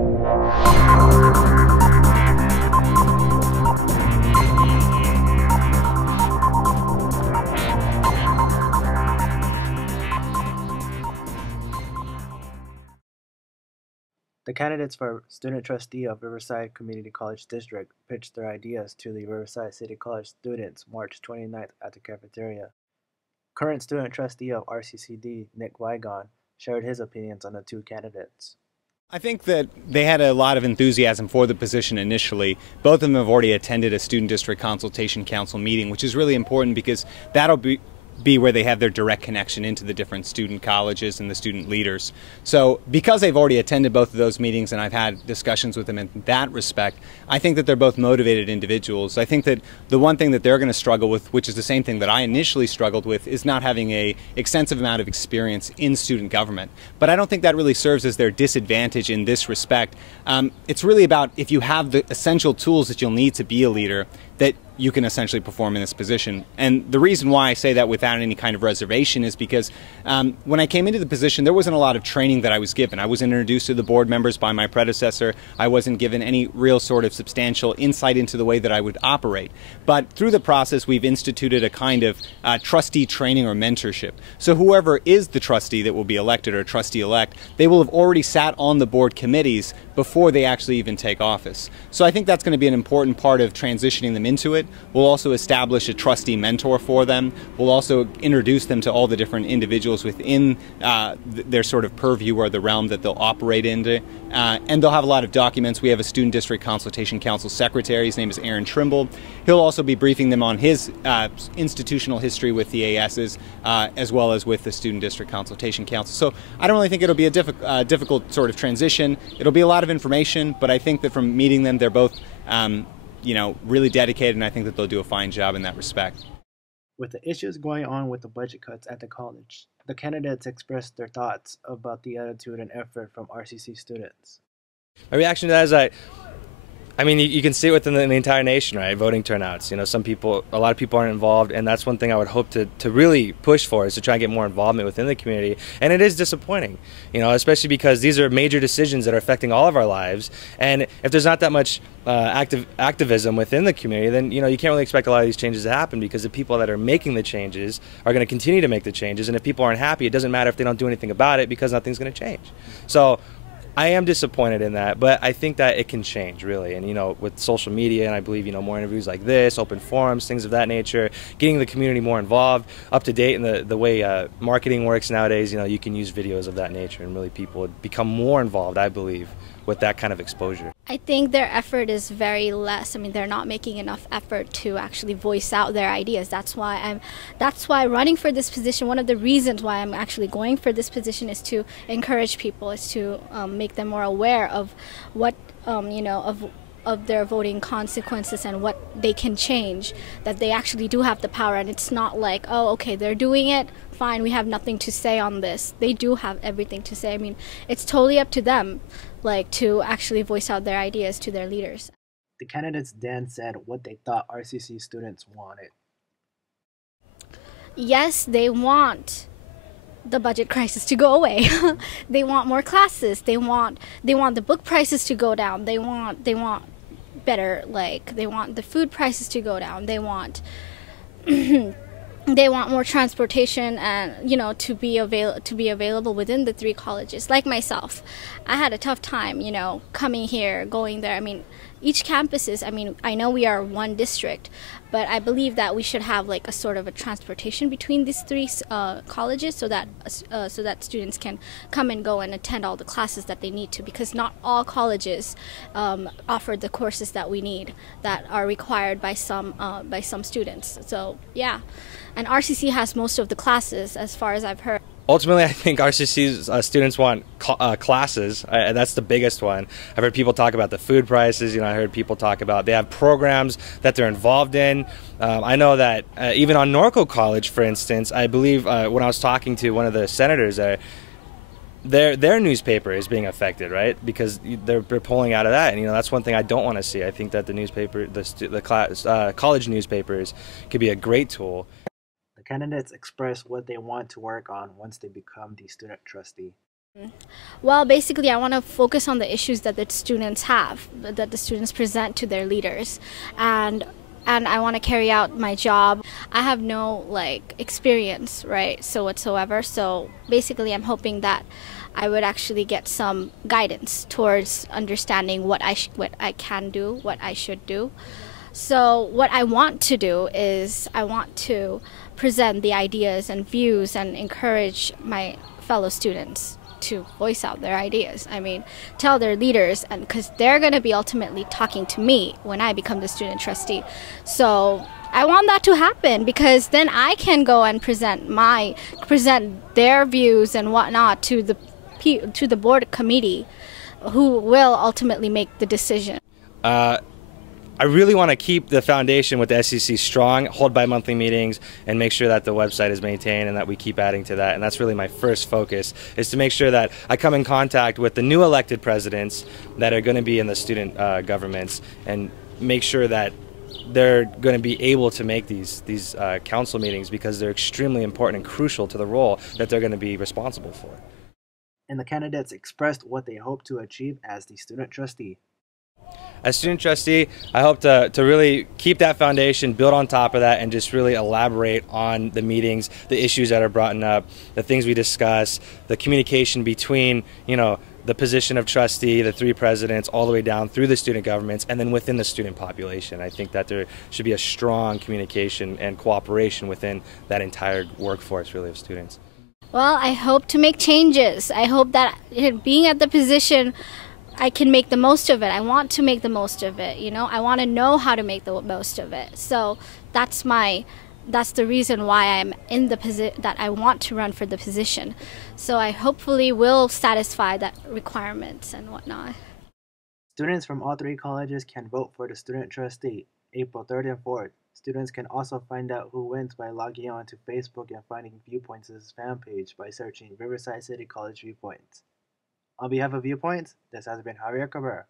The candidates for student trustee of Riverside Community College District pitched their ideas to the Riverside City College students March 29th at the cafeteria. Current student trustee of RCCD, Nick Wygon, shared his opinions on the two candidates. I think that they had a lot of enthusiasm for the position initially. Both of them have already attended a student district consultation council meeting, which is really important because that'll be where they have their direct connection into the different student colleges and the student leaders. So because they've already attended both of those meetings and I've had discussions with them in that respect, I think that they're both motivated individuals. I think that the one thing that they're going to struggle with, which is the same thing that I initially struggled with, is not having an extensive amount of experience in student government. But I don't think that really serves as their disadvantage in this respect. It's really about if you have the essential tools that you'll need to be a leader, that you can essentially perform in this position. And the reason why I say that without any kind of reservation is because when I came into the position, there wasn't a lot of training that I was given. I wasn't introduced to the board members by my predecessor. I wasn't given any real sort of substantial insight into the way that I would operate. But through the process, we've instituted a kind of trustee training or mentorship. So whoever is the trustee that will be elected or trustee-elect, they will have already sat on the board committees before they actually even take office. So I think that's going to be an important part of transitioning them into it. We'll also establish a trustee mentor for them. We'll also introduce them to all the different individuals within their sort of purview or the realm that they'll operate into. And they'll have a lot of documents. We have a Student District Consultation Council Secretary. His name is Aaron Trimble. He'll also be briefing them on his institutional history with the ASs, as well as with the Student District Consultation Council. So I don't really think it'll be a difficult sort of transition. It'll be a lot of information, but I think that from meeting them, they're both really dedicated, and I think that they'll do a fine job in that respect. With the issues going on with the budget cuts at the college, the candidates expressed their thoughts about the attitude and effort from RCC students. My reaction to that is I mean, you can see it within the entire nation, right? Voting turnouts. You know, a lot of people aren't involved, and that's one thing I would hope to really push for, is to try and get more involvement within the community. And it is disappointing, you know, especially because these are major decisions that are affecting all of our lives. And if there's not that much activism within the community, then, you know, you can't really expect a lot of these changes to happen, because the people that are making the changes are going to continue to make the changes. And if people aren't happy, it doesn't matter if they don't do anything about it, because nothing's going to change. So I am disappointed in that, but I think that it can change, really. And, you know, with social media, and I believe, you know, more interviews like this, open forums, things of that nature, getting the community more involved, up to date in the way marketing works nowadays, you know, you can use videos of that nature, and really people would become more involved, I believe, with that kind of exposure. I think their effort is very less. I mean, they're not making enough effort to actually voice out their ideas. That's why running for this position, one of the reasons why I'm actually going for this position, is to encourage people, is to make them more aware of what, of their voting consequences and what they can change, that they actually do have the power. And it's not like, oh, okay, they're doing it, fine, we have nothing to say on this. They do have everything to say. I mean, it's totally up to them, like, to actually voice out their ideas to their leaders. The candidates then said what they thought RCC students wanted. Yes, they want the budget crisis to go away. They want more classes. They want the book prices to go down. They want better, like, they want the food prices to go down. They want they want more transportation, and, you know, to be available within the 3 colleges. Like myself, I had a tough time, you know, coming here, going there. I mean, each campus is, I mean, I know we are one district, but I believe that we should have like a sort of a transportation between these 3 colleges, so that students can come and go and attend all the classes that they need to, because not all colleges offer the courses that we need, that are required by some students. So yeah, and RCC has most of the classes, as far as I've heard. Ultimately, I think RCC's students want classes. That's the biggest one. I've heard people talk about the food prices. You know, I heard people talk about they have programs that they're involved in. I know that even on Norco College, for instance, I believe when I was talking to one of the senators there, their newspaper is being affected, right? Because they're pulling out of that, and, you know, that's one thing I don't want to see. I think that the newspaper, college newspapers, could be a great tool. The candidates express what they want to work on once they become the student trustee. Well, basically, I want to focus on the issues that the students have, that the students present to their leaders, and I want to carry out my job. I have no experience, right, so whatsoever. So basically, I'm hoping that I would actually get some guidance towards understanding what I can do, what I should do. So what I want to do is I want to present the ideas and views and encourage my fellow students to voice out their ideas. I mean, tell their leaders, and because they're going to be ultimately talking to me when I become the student trustee. So I want that to happen, because then I can go and present their views and whatnot to the board committee, who will ultimately make the decision. I really want to keep the foundation with the SCC strong, hold bi-monthly meetings, and make sure that the website is maintained and that we keep adding to that. And that's really my first focus, is to make sure that I come in contact with the new elected presidents that are going to be in the student governments, and make sure that they're going to be able to make these council meetings, because they're extremely important and crucial to the role that they're going to be responsible for. And the candidates expressed what they hope to achieve as the student trustee. As student trustee, I hope to really keep that foundation, build on top of that, and just really elaborate on the meetings, the issues that are brought up, the things we discuss, the communication between, the position of trustee, the three presidents, all the way down through the student governments, and then within the student population. I think that there should be a strong communication and cooperation within that entire workforce, really, of students. Well, I hope to make changes. I hope that being at the position, I can make the most of it. I want to make the most of it. I want to know how to make the most of it. So that's the reason why I'm in the position, that I want to run for the position. So I hopefully will satisfy that requirements and whatnot. Students from all three colleges can vote for the student trustee April 3rd and 4th. Students can also find out who wins by logging on to Facebook and finding Viewpoints' fan page by searching Riverside City College Viewpoints. On behalf of Viewpoints, this has been Javier Jubaer.